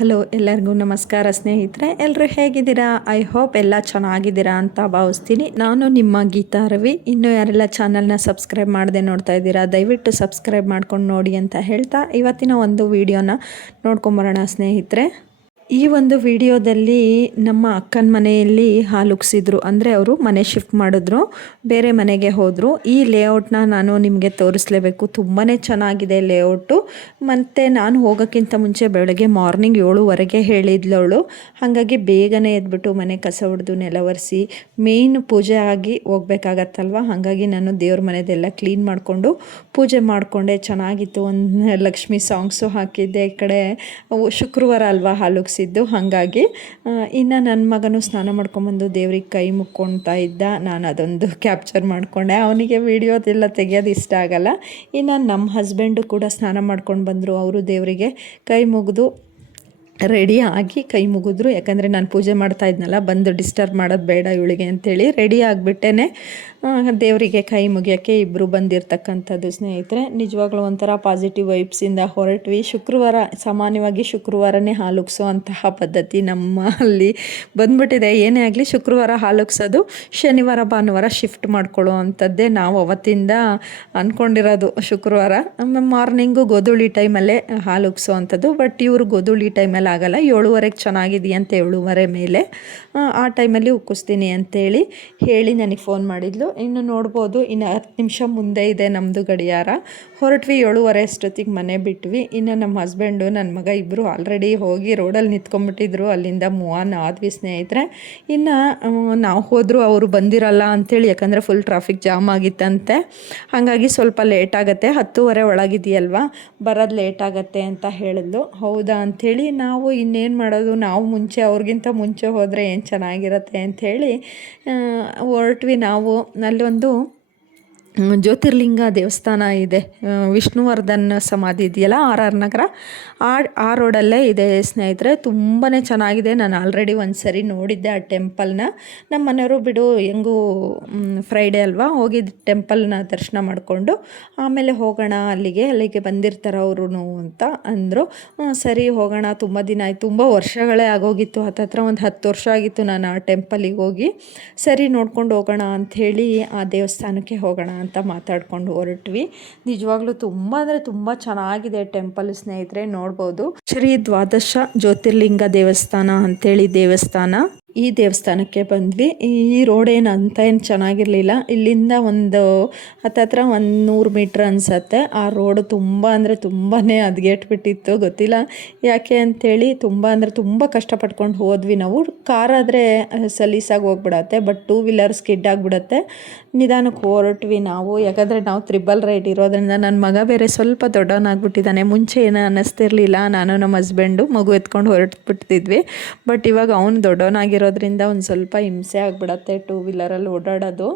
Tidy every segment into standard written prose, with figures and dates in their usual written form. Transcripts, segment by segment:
Hello ಎಲ್ಲರಿಗೂ ನಮಸ್ಕಾರ ಸ್ನೇಹಿತರೆ, ಎಲ್ಲರೂ ಹೇಗಿದ್ದೀರಾ? ಐ ಹೋಪ್ ಎಲ್ಲ ಚೆನ್ನಾಗಿದ್ದೀರಾ ಅಂತ ಭಾವಿಸ್ತೀನಿ. ನಾನು ನಿಮ್ಮ ಗೀತಾ ರವಿ. ಇನ್ನೂ ಯಾರೆಲ್ಲ ಚಾನಲ್ನ ಸಬ್ಸ್ಕ್ರೈಬ್ ಮಾಡದೆ ನೋಡ್ತಾ ಇದ್ದೀರಾ, ದಯವಿಟ್ಟು ಸಬ್ಸ್ಕ್ರೈಬ್ ಮಾಡ್ಕೊಂಡು ನೋಡಿ ಅಂತ ಹೇಳ್ತಾ ಇವತ್ತಿನ ಒಂದು ವಿಡಿಯೋನ ನೋಡ್ಕೊಂಬರೋಣ ಸ್ನೇಹಿತರೆ. ಈ ಒಂದು ವಿಡಿಯೋದಲ್ಲಿ ನಮ್ಮ ಅಕ್ಕನ ಮನೆಯಲ್ಲಿ ಹಾಲು ಉಗ್ಸಿದ್ರು, ಅಂದರೆ ಅವರು ಮನೆ ಶಿಫ್ಟ್ ಮಾಡಿದ್ರು, ಬೇರೆ ಮನೆಗೆ ಹೋದರು. ಈ ಲೇಔಟ್ನ ನಾನು ನಿಮಗೆ ತೋರಿಸ್ಲೇಬೇಕು. ತುಂಬಾ ಚೆನ್ನಾಗಿದೆ ಲೇಔಟು. ಮತ್ತು ನಾನು ಹೋಗೋಕ್ಕಿಂತ ಮುಂಚೆ ಬೆಳಗ್ಗೆ ಮಾರ್ನಿಂಗ್ 7:15 ಹೇಳಿದ್ಲವಳು. ಹಾಗಾಗಿ ಬೇಗನೆ ಎದ್ಬಿಟ್ಟು ಮನೆ ಕಸ ಹೊಡೆದು ನೆಲ ಒರೆಸಿ ಮೇಯ್ನ್ ಪೂಜೆ ಆಗಿ ಹೋಗ್ಬೇಕಾಗತ್ತಲ್ವ. ಹಾಗಾಗಿ ನಾನು ದೇವ್ರ ಮನೆದೆಲ್ಲ ಕ್ಲೀನ್ ಮಾಡಿಕೊಂಡು ಪೂಜೆ ಮಾಡಿಕೊಂಡೆ. ಚೆನ್ನಾಗಿತ್ತು. ಒಂದು ಲಕ್ಷ್ಮಿ ಸಾಂಗ್ಸು ಹಾಕಿದ್ದೆ. ಈ ಕಡೆ ಶುಕ್ರವಾರ ಅಲ್ವಾ ಹಾಲು ಉಗ್ಸಿದ್ದು, ಹಾಗಾಗಿ ಇನ್ನು ನನ್ನ ಮಗನು ಸ್ನಾನ ಮಾಡ್ಕೊಂಬಂದು ದೇವ್ರಿಗೆ ಕೈ ಮುಕ್ಕೊಳ್ತಾ ಇದ್ದ. ನಾನು ಅದೊಂದು ಕ್ಯಾಪ್ಚರ್ ಮಾಡಿಕೊಂಡೆ. ಅವನಿಗೆ ವೀಡಿಯೋದೆಲ್ಲ ತೆಗಿಯೋದು ಇಷ್ಟ ಆಗಲ್ಲ. ಇನ್ನು ನಮ್ಮ ಹಸ್ಬೆಂಡು ಕೂಡ ಸ್ನಾನ ಮಾಡ್ಕೊಂಡು ಬಂದರು. ಅವರು ದೇವರಿಗೆ ಕೈ ಮುಗಿದು ರೆಡಿ ಆಗಿ ಕೈ ಮುಗಿದ್ರು. ಯಾಕಂದರೆ ನಾನು ಪೂಜೆ ಮಾಡ್ತಾ ಇದ್ನಲ್ಲ, ಬಂದು ಡಿಸ್ಟರ್ಬ್ ಮಾಡೋದು ಬೇಡ ಇವಳಿಗೆ ಅಂಥೇಳಿ ರೆಡಿ ಆಗಿಬಿಟ್ಟೇ ದೇವರಿಗೆ ಕೈ ಮುಗಿಯೋಕ್ಕೆ ಇಬ್ಬರು ಬಂದಿರತಕ್ಕಂಥದ್ದು ಸ್ನೇಹಿತರೆ. ನಿಜವಾಗ್ಲೂ ಒಂಥರ ಪಾಸಿಟಿವ್ ವೈಬ್ಸಿಂದ ಹೊರಟ್ವಿ. ಶುಕ್ರವಾರ ಸಾಮಾನ್ಯವಾಗಿ ಶುಕ್ರವಾರನೇ ಹಾಲು ಉಗ್ಸೋವಂತಹ ಪದ್ಧತಿ ನಮ್ಮಲ್ಲಿ ಬಂದ್ಬಿಟ್ಟಿದೆ. ಏನೇ ಆಗಲಿ ಶುಕ್ರವಾರ ಹಾಲು ಉಗ್ಸೋದು, ಶನಿವಾರ ಭಾನುವಾರ ಶಿಫ್ಟ್ ಮಾಡ್ಕೊಳ್ಳೋ ಅಂಥದ್ದೇ ನಾವು ಅವತ್ತಿಂದ ಅಂದ್ಕೊಂಡಿರೋದು. ಶುಕ್ರವಾರ ಮಾರ್ನಿಂಗು ಗೋಧೂಳಿ ಟೈಮಲ್ಲೇ ಹಾಲು ಉಗ್ಸೋ ಅಂಥದ್ದು. ಬಟ್ ಇವರು ಗೋಧೂಳಿ ಟೈಮಲ್ಲಿ ಆಗಲ್ಲ, 7:15 ಚೆನ್ನಾಗಿದೆಯಂತೆ, 7:15 ಮೇಲೆ ಆ ಟೈಮಲ್ಲಿ ಉಕ್ಕಿಸ್ತೀನಿ ಅಂತೇಳಿ ಹೇಳಿ ನನಗೆ ಫೋನ್ ಮಾಡಿದ್ಲು. ಇನ್ನು ನೋಡ್ಬೋದು, ಇನ್ನು 10 ನಿಮಿಷ ಮುಂದೆ ಇದೆ ನಮ್ಮದು ಗಡಿಯಾರ. ಹೊರಟ್ವಿ 7:15 ಅಷ್ಟೊತ್ತಿಗೆ ಮನೆ ಬಿಟ್ವಿ. ಇನ್ನು ನಮ್ಮ ಹಸ್ಬೆಂಡು ನನ್ನ ಮಗ ಇಬ್ಬರು ಆಲ್ರೆಡಿ ಹೋಗಿ ರೋಡಲ್ಲಿ ನಿಂತ್ಕೊಂಡ್ಬಿಟ್ಟಿದ್ರು. ಅಲ್ಲಿಂದ ಮೂವ್ ಆದ್ವಿ ಸ್ನೇಹಿತರೆ. ಇನ್ನು ನಾವು ಹೋದರೂ ಅವರು ಬಂದಿರಲ್ಲ ಅಂಥೇಳಿ, ಯಾಕಂದರೆ ಫುಲ್ ಟ್ರಾಫಿಕ್ ಜಾಮ್ ಆಗಿತ್ತಂತೆ. ಹಾಗಾಗಿ ಸ್ವಲ್ಪ ಲೇಟ್ ಆಗುತ್ತೆ, 10:30 ಒಳಗಿದೆಯಲ್ವಾ, ಬರೋದು ಲೇಟ್ ಆಗುತ್ತೆ ಅಂತ ಹೇಳಿದ್ಲು. ಹೌದಾ ಅಂಥೇಳಿ ನಾವು ಇನ್ನೇನು ಮಾಡೋದು, ನಾವು ಮುಂಚೆ ಅವ್ರಿಗಿಂತ ಮುಂಚೆ ಹೋದರೆ ಏನು ಚೆನ್ನಾಗಿರುತ್ತೆ ಅಂಥೇಳಿ ಹೊರಟ್ವಿ. ನಾವು ಅಲ್ಲೊಂದು ಜ್ಯೋತಿರ್ಲಿಂಗ ದೇವಸ್ಥಾನ ಇದೆ, ವಿಷ್ಣುವರ್ಧನ್ ಸಮಾಧಿ ಇದೆಯಲ್ಲ, RR ನಗರ, ಆ ರೋಡಲ್ಲೇ ಇದೆ ಸ್ನೇಹಿತರೆ. ತುಂಬಾ ಚೆನ್ನಾಗಿದೆ. ನಾನು ಆಲ್ರೆಡಿ ಒಂದು ಸರಿ ನೋಡಿದ್ದೆ ಆ ಟೆಂಪಲ್ನ. ನಮ್ಮ ಮನೆಯವರು ಬಿಡು ಹೆಂಗೂ ಫ್ರೈಡೇ ಅಲ್ವಾ, ಹೋಗಿ ಟೆಂಪಲ್ನ ದರ್ಶನ ಮಾಡಿಕೊಂಡು ಆಮೇಲೆ ಹೋಗೋಣ, ಅಲ್ಲಿಗೆ ಬಂದಿರ್ತಾರೆ ಅವರು ಅಂತ ಅಂದರು. ಸರಿ ಹೋಗೋಣ, ತುಂಬ ದಿನ ಆಯಿತು, ತುಂಬ ವರ್ಷಗಳೇ ಆಗೋಗಿತ್ತು. ಹತ್ತತ್ರ ಒಂದು 10 ವರ್ಷ ಆಗಿತ್ತು ನಾನು ಆ ಟೆಂಪಲಿಗೆ ಹೋಗಿ. ಸರಿ ನೋಡ್ಕೊಂಡು ಹೋಗೋಣ ಅಂಥೇಳಿ ಆ ದೇವಸ್ಥಾನಕ್ಕೆ ಹೋಗೋಣ ಅಂತ ಮಾತಾಡ್ಕೊಂಡು ಹೊರಟ್ವಿ. ನಿಜವಾಗ್ಲೂ ತುಂಬ ಅಂದರೆ ತುಂಬ ಚೆನ್ನಾಗಿದೆ ಟೆಂಪಲ್ ಸ್ನೇಹಿತರೆ. ನೋಡ್ಬೋದು, ಶ್ರೀ ದ್ವಾದಶ ಜ್ಯೋತಿರ್ಲಿಂಗ ದೇವಸ್ಥಾನ ಅಂಥೇಳಿ ದೇವಸ್ಥಾನ. ಈ ದೇವಸ್ಥಾನಕ್ಕೆ ಬಂದ್ವಿ. ಈ ರೋಡ್ ಏನು ಚೆನ್ನಾಗಿರಲಿಲ್ಲ. ಇಲ್ಲಿಂದ ಒಂದು ಹತ್ತತ್ರ 100 ಮೀಟ್ರ್ ಅನಿಸತ್ತೆ. ಆ ರೋಡು ತುಂಬ ಅಂದರೆ ತುಂಬಾ ಹದಗೆಟ್ಬಿಟ್ಟಿತ್ತು. ಗೊತ್ತಿಲ್ಲ ಯಾಕೆ ಅಂಥೇಳಿ ತುಂಬ ಕಷ್ಟಪಟ್ಕೊಂಡು ಹೋದ್ವಿ ನಾವು. ಕಾರಾದರೆ ಸಲೀಸಾಗಿ ಹೋಗ್ಬಿಡತ್ತೆ, ಬಟ್ 2 ವೀಲರ್ ಸ್ಕಿಡ್ ಆಗಿಬಿಡತ್ತೆ. ನಿಧಾನಕ್ಕೆ ಹೊರಟ್ವಿ ನಾವು, ಯಾಕಂದರೆ ನಾವು ತ್ರಿಬಲ್ ರೈಡ್ ಇರೋದ್ರಿಂದ. ನನ್ನ ಮಗ ಬೇರೆ ಸ್ವಲ್ಪ ದೊಡ್ಡವನಾಗ್ಬಿಟ್ಟಿದ್ದಾನೆ. ಮುಂಚೆ ಏನೂ ಅನ್ನಿಸ್ತಿರ್ಲಿಲ್ಲ, ನಾನು ನಮ್ಮ ಹಸ್ಬೆಂಡು ಮಗು ಎತ್ಕೊಂಡು ಹೊರಟ್ಬಿಡ್ತಿದ್ವಿ. ಬಟ್ ಇವಾಗ ಅವನು ದೊಡ್ಡವನಾಗಿರೋದ್ರಿಂದ ಒಂದು ಸ್ವಲ್ಪ ಹಿಂಸೆ ಆಗಿಬಿಡತ್ತೆ 2 ವೀಲರಲ್ಲಿ ಓಡಾಡೋದು.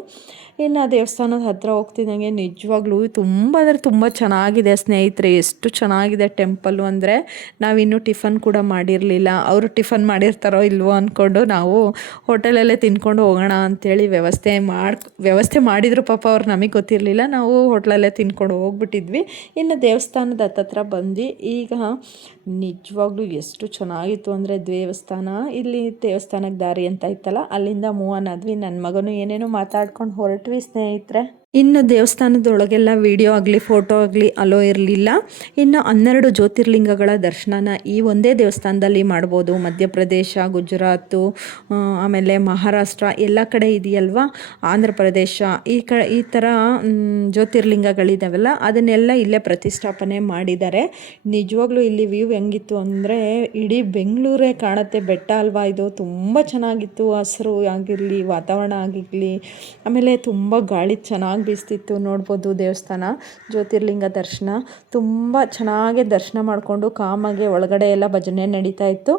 ಇನ್ನು ಆ ದೇವಸ್ಥಾನದ ಹತ್ತಿರ ಹೋಗ್ತಿದ್ದಂಗೆ ನಿಜವಾಗ್ಲೂ ತುಂಬ ಅಂದರೆ ತುಂಬ ಚೆನ್ನಾಗಿದೆ ಸ್ನೇಹಿತರೆ. ಎಷ್ಟು ಚೆನ್ನಾಗಿದೆ ಟೆಂಪಲ್ಲು ಅಂದರೆ, ನಾವಿನ್ನೂ ಟಿಫನ್ ಕೂಡ ಮಾಡಿರಲಿಲ್ಲ. ಅವರು ಟಿಫನ್ ಮಾಡಿರ್ತಾರೋ ಇಲ್ವೋ ಅಂದ್ಕೊಂಡು ನಾವು ಹೋಟೆಲಲ್ಲೇ ತಿನ್ಕೊಂಡು ಹೋಗೋಣ ಅಂಥೇಳಿ ವ್ಯವಸ್ಥೆ ಮಾಡಿದ್ರು. ಪಾಪ ಅವ್ರು ನಮಗೆ ಗೊತ್ತಿರಲಿಲ್ಲ, ನಾವು ಹೋಟ್ಲಲ್ಲೇ ತಿನ್ಕೊಂಡು ಹೋಗ್ಬಿಟ್ಟಿದ್ವಿ. ಇನ್ನು ದೇವಸ್ಥಾನದ ಹತ್ತತ್ರ ಬಂದು ಈಗ ನಿಜವಾಗ್ಲೂ ಎಷ್ಟು ಚೆನ್ನಾಗಿತ್ತು ಅಂದರೆ ದೇವಸ್ಥಾನ. ಇಲ್ಲಿ ದೇವಸ್ಥಾನಕ್ಕೆ ದಾರಿ ಅಂತ ಇತ್ತಲ್ಲ, ಅಲ್ಲಿಂದ ಮೂವ್ ಆದ್ವಿ. ನನ್ನ ಮಗನು ಏನೇನೋ ಮಾತಾಡ್ಕೊಂಡು ಹೊರಟ್ವಿ ಸ್ನೇಹಿತರೆ. ಇನ್ನು ದೇವಸ್ಥಾನದೊಳಗೆಲ್ಲ ವಿಡಿಯೋ ಆಗಲಿ ಫೋಟೋ ಆಗಲಿ ಅಲೋ ಇರಲಿಲ್ಲ. ಇನ್ನು 12 ಜ್ಯೋತಿರ್ಲಿಂಗಗಳ ದರ್ಶನನ ಈ ಒಂದೇ ದೇವಸ್ಥಾನದಲ್ಲಿ ಮಾಡ್ಬೋದು. ಮಧ್ಯಪ್ರದೇಶ, ಗುಜರಾತು, ಆಮೇಲೆ ಮಹಾರಾಷ್ಟ್ರ ಎಲ್ಲ ಕಡೆ ಇದೆಯಲ್ವ, ಆಂಧ್ರ ಪ್ರದೇಶ, ಈ ಥರ ಜ್ಯೋತಿರ್ಲಿಂಗಗಳಿದಾವಲ್ಲ, ಅದನ್ನೆಲ್ಲ ಇಲ್ಲೇ ಪ್ರತಿಷ್ಠಾಪನೆ ಮಾಡಿದ್ದಾರೆ. ನಿಜವಾಗ್ಲೂ ಇಲ್ಲಿ ವ್ಯೂ ಹೆಂಗಿತ್ತು ಅಂದರೆ ಇಡೀ ಬೆಂಗಳೂರೇ ಕಾಣುತ್ತೆ. ಬೆಟ್ಟ ಅಲ್ವಾ ಇದು, ತುಂಬ ಚೆನ್ನಾಗಿತ್ತು. ಹಸಿರು ಆಗಿರಲಿ, ವಾತಾವರಣ ಆಗಿರಲಿ, ಆಮೇಲೆ ತುಂಬ ಗಾಳಿ ಚೆನ್ನಾಗಿ ಬೀಸ್ತಿತ್ತು. ನೋಡ್ಬೋದು ದೇವಸ್ಥಾನ, ಜ್ಯೋತಿರ್ಲಿಂಗ ದರ್ಶನ ತುಂಬ ಚೆನ್ನಾಗಿ ದರ್ಶನ ಮಾಡಿಕೊಂಡು ಕಾಮಾಗೆ ಒಳಗಡೆ ಎಲ್ಲ ಭಜನೆ ನಡೀತಾ ಇತ್ತು.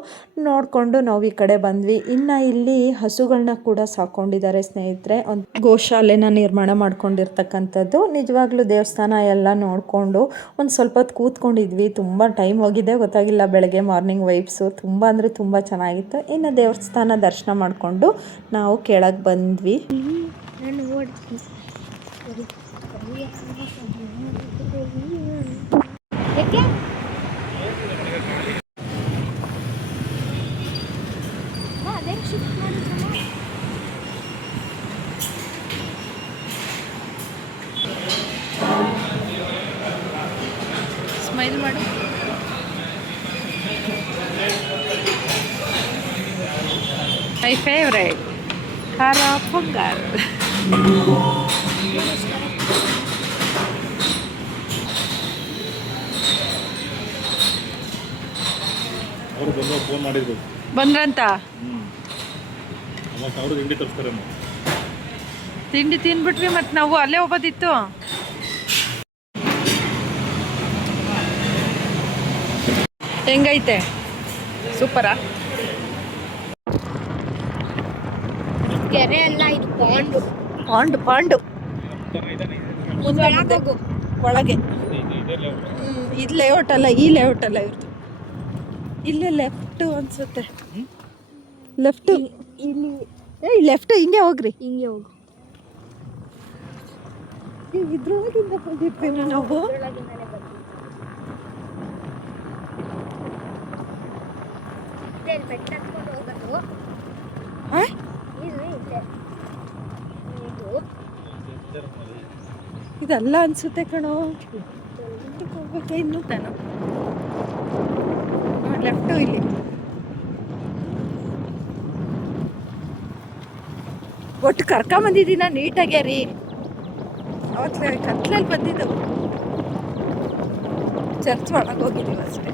ನೋಡಿಕೊಂಡು ನಾವು ಈ ಕಡೆ ಬಂದ್ವಿ. ಇನ್ನು ಇಲ್ಲಿ ಹಸುಗಳನ್ನ ಕೂಡ ಸಾಕೊಂಡಿದ್ದಾರೆ ಸ್ನೇಹಿತರೆ. ಒಂದು ಗೋಶಾಲೆನ ನಿರ್ಮಾಣ ಮಾಡ್ಕೊಂಡಿರ್ತಕ್ಕಂಥದ್ದು. ನಿಜವಾಗ್ಲೂ ದೇವಸ್ಥಾನ ಎಲ್ಲ ನೋಡಿಕೊಂಡು ಒಂದು ಸ್ವಲ್ಪ ಹೊತ್ತು ಕೂತ್ಕೊಂಡಿದ್ವಿ. ತುಂಬ ಟೈಮ್ ಹೋಗಿದೆ ಗೊತ್ತಾಗಿಲ್ಲ. ಬೆಳಗ್ಗೆ ಮಾರ್ನಿಂಗ್ ವೈಬ್ಸು ತುಂಬ ಅಂದರೆ ತುಂಬ ಚೆನ್ನಾಗಿತ್ತು. ಇನ್ನು ದೇವಸ್ಥಾನ ದರ್ಶನ ಮಾಡಿಕೊಂಡು ನಾವು ಕೆಳಗೆ ಬಂದ್ವಿ. ಸ್ಮೈಲ್ ಮಾಡು. ಮೈ ಫೇವ್ರೇಟ್ ಖಾರ ಪೊಂಗಲ್. ಫೋನ್ ಮಾಡಿದ್ರು ಬಂದ್ರಂತ. ಅವರು ತಿಂಡಿ ತರಿಸ್ತಾರೆ. ತಿಂಡಿ ತಿಂದ್ಬಿಟ್ವಿ, ಮತ್ತು ನಾವು ಅಲ್ಲೇ ಹೋಗೋದಿತ್ತು. ಹೆಂಗೈತೆ? ಸೂಪರಾ? ಕೆರೆ ಅಲ್ಲ ಇದು, ಪಾಂಡು. ಪಾಂಡು ಪಾಂಡು ಒಳಗೆ. ಇದು ಲೇಔಟ್ ಅಲ್ಲ, ಈ ಲೇಔಟ್ ಅಲ್ಲ ಇವ್ರದ್ದು. ಇಲ್ಲೇ ಲೆಫ್ಟ್ ಅನ್ಸುತ್ತೆ. ಲೆಫ್ಟ್ ಇಲ್ಲಿ ಲೆಫ್ಟ್ ಹಿಂಗೆ ಹೋಗ್ರಿ. ಹಿಂಗೆ ಹೋಗು. ಇದ್ರೊಳಗಿಂದ ಬಂದಿರ್ತೀವಿ ನಾವು. ಬೆಟ್ಟ ಹತ್ಕೊಂಡು ಹೋಗೋದು. ಇದಲ್ಲ ಅನ್ಸುತ್ತೆ ಕಣೋ. ಹೋಗ್ಬೇಕ ಇನ್ನು ತಾನ. ಲೆಫ್ಟು ಇಲ್ಲಿ. ಒಟ್ಟು ಕರ್ಕೊಂಬಂದಿದ್ದೀನ ನೀಟಾಗೆ ರೀ. ಅವತ್ತು ಕತ್ಲಲ್ಲಿ ಬಂದಿದ್ದವು. ಚರ್ಚ್ ಒಳಗೆ ಹೋಗಿದ್ದೀವಿ ಅಷ್ಟೇ.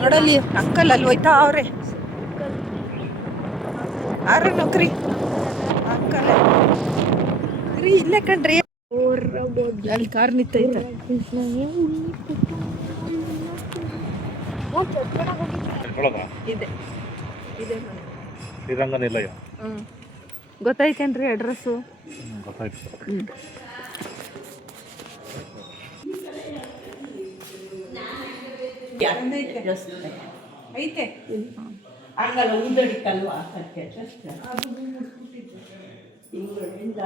ನೋಡಲ್ಲಿ ಅಂಕಲ್ ಅಲ್ಲಿ ಹೋಯ್ತಾ ಅವ್ರೆ. ಯಾರು ನೌಕರಿ ಅಂಕಲ್ ರೀ? ಇಲ್ಲೇ ಕಣ್ರಿ, ಅಲ್ಲಿ ಕಾರ್ ನಿಂತೈತೆ. ಇದೆ ಇದೆ ಶ್ರೀರಂಗನಿಲಯ. ಗೊತ್ತಾಯ್ತೇನ್ರಿ ಅಡ್ರೆಸ್ಸು? ಗೊತ್ತಾಯ್ತು. ಐತೆ ಹಂಗಲ್ಲ ಉಂದಡಿಕಲ್ವಾ ಅದಕ್ಕೆ ತಿಂಗಳಿಂದ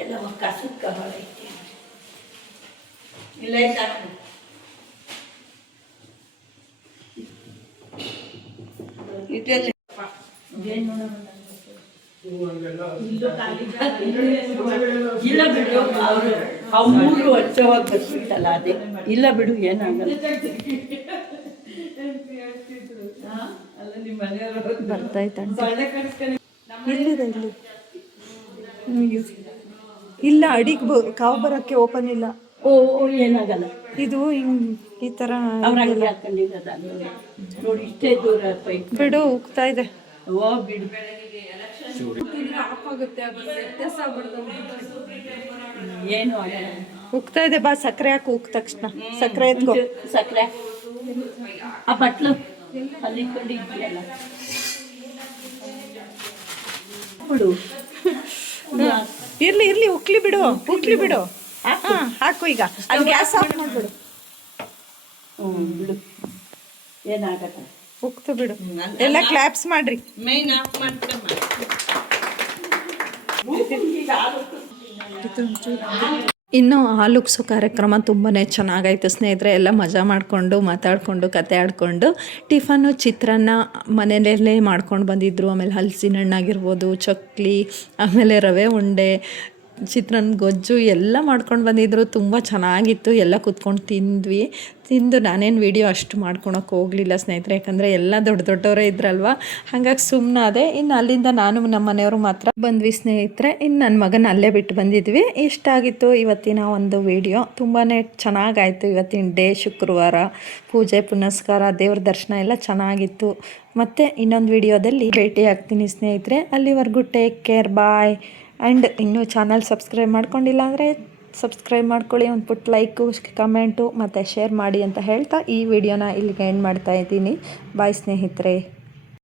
ಇಲ್ಲ ಎಲ್ಲ ಕಸಕ್ಕ ಹೊರೈತೆ. ಇಲ್ಲ ಸಾಕು. ಇದರಲ್ಲಿ ಇಲ್ಲ ಬಿಡು, ಅವರು ಆ ಮೂರು ವರ್ಷವಾಗಿ ಬರ್ಬಿಟ್ಟಲ್ಲ. ಅದೇ ಇಲ್ಲ ಬಿಡು, ಏನಾಗಲ್ಲ. ಬರ್ತೈತಂತೆ. ಇಲ್ಲಿದೆ ಇಲ್ಲಿ. ಇಲ್ಲ ಅಡಿಗೆ ಕಾವು ಬರೋಕ್ಕೆ ಓಪನ್ ಇಲ್ಲ. ಓ ಏನಾಗಲ್ಲ. ಇದು ಈ ಥರ ಅವ್ರಾಗಿ ಹಾಕೊಂಡಿರೋದ ನೋಡಿ. ಇಷ್ಟೇ ದೂರ ಪೈಪ್ ಬಿಡು, ಉಗ್ತಾ ಇದೆ. ಓ ಬಿಡು, ಏನು ಆಗಲ್ಲ. ಉಗ್ತಾ ಇದೆ. ಬಾ ಸಕ್ಕರೆ ಹಾಕು. ಉಗ್ ತಕ್ಷಣ ಸಕ್ಕರೆ ಎತ್ಕೊ. ಸಕ್ಕರೆ ಆ ಬಟ್ಲು ಅಲ್ಲಿ ಇಟ್ಕೊಂಡಿದ್ಯಲ್ಲ ಬಿಡು. ಇರ್ಲಿ ಇರ್ಲಿ, ಉಕ್ಲಿ ಬಿಡು, ಉಕ್ಲಿ ಬಿಡು. ಹಾಕು ಈಗ. ಅಲ್ಲಿ ಗ್ಯಾಸ್ ಆಫ್ ಮಾಡ್ಬಿಡು. ಬಿಡು, ಏನಾಗತ್ತ. ಉಕ್ತು ಬಿಡು. ಎಲ್ಲ ಕ್ಲಾಪ್ಸ್ ಮಾಡ್ರಿ. ಮೈನ್ ಆಫ್ ಮಾಡ್ಬಿಡಮ್ಮ. ಇನ್ನು ಹಾಲು ಉಗ್ಸೋ ಕಾರ್ಯಕ್ರಮ ತುಂಬಾ ಚೆನ್ನಾಗಾಯಿತು ಸ್ನೇಹಿತರೆ. ಎಲ್ಲ ಮಜಾ ಮಾಡಿಕೊಂಡು ಮಾತಾಡಿಕೊಂಡು ಕತೆ ಆಡಿಕೊಂಡು ಟಿಫನ್ನು ಚಿತ್ರಾನ್ನ ಮನೆಯಲ್ಲೇ ಮಾಡ್ಕೊಂಡು ಬಂದಿದ್ದರು. ಆಮೇಲೆ ಹಲಸಿನ ಹಣ್ಣಾಗಿರ್ಬೋದು, ಚಕ್ಲಿ, ಆಮೇಲೆ ರವೆ ಉಂಡೆ, ಚಿತ್ರಾನ್ನ ಗೊಜ್ಜು ಎಲ್ಲ ಮಾಡ್ಕೊಂಡು ಬಂದಿದ್ದರು. ತುಂಬ ಚೆನ್ನಾಗಿತ್ತು. ಎಲ್ಲ ಕೂತ್ಕೊಂಡು ತಿಂದು ನಾನೇನು ವೀಡಿಯೋ ಅಷ್ಟು ಮಾಡ್ಕೊಳಕ್ಕೆ ಹೋಗಲಿಲ್ಲ ಸ್ನೇಹಿತರೆ, ಯಾಕಂದರೆ ಎಲ್ಲ ದೊಡ್ಡವರೇ ಇದ್ರಲ್ವ. ಹಾಗಾಗಿ ಸುಮ್ಮನಾದೆ. ಇನ್ನು ಅಲ್ಲಿಂದ ನಾನು ನಮ್ಮ ಮನೆಯವರು ಮಾತ್ರ ಬಂದ್ವಿ ಸ್ನೇಹಿತರೆ. ಇನ್ನು ನನ್ನ ಮಗನ ಅಲ್ಲೇ ಬಿಟ್ಟು ಬಂದಿದ್ವಿ. ಇಷ್ಟ ಆಗಿತ್ತು ಇವತ್ತಿನ ಒಂದು ವೀಡಿಯೋ. ತುಂಬಾ ಚೆನ್ನಾಗಾಯಿತು ಇವತ್ತಿನ ಡೇ. ಶುಕ್ರವಾರ ಪೂಜೆ ಪುನಸ್ಕಾರ, ದೇವ್ರ ದರ್ಶನ ಎಲ್ಲ ಚೆನ್ನಾಗಿತ್ತು. ಮತ್ತು ಇನ್ನೊಂದು ವೀಡಿಯೋದಲ್ಲಿ ಭೇಟಿ ಆಗ್ತೀನಿ ಸ್ನೇಹಿತರೆ. ಅಲ್ಲಿವರೆಗೂ ಟೇಕ್ ಕೇರ್, ಬಾಯ್. ಆ್ಯಂಡ್ ಇನ್ನೂ ಚಾನಲ್ ಸಬ್ಸ್ಕ್ರೈಬ್ ಮಾಡ್ಕೊಂಡಿಲ್ಲ ಅಂದರೆ ಸಬ್ಸ್ಕ್ರೈಬ್ ಮಾಡ್ಕೊಳ್ಳಿ, ಒಂದು ಪುಟ್ಟ ಲೈಕು ಕಮೆಂಟು ಮತ್ತು ಶೇರ್ ಮಾಡಿ ಅಂತ ಹೇಳ್ತಾ ಈ ವಿಡಿಯೋನ ಇಲ್ಲಿಗೆ ಎಂಡ್ ಮಾಡ್ತಾ ಇದ್ದೀನಿ. ಬಾಯ್ ಸ್ನೇಹಿತರೆ.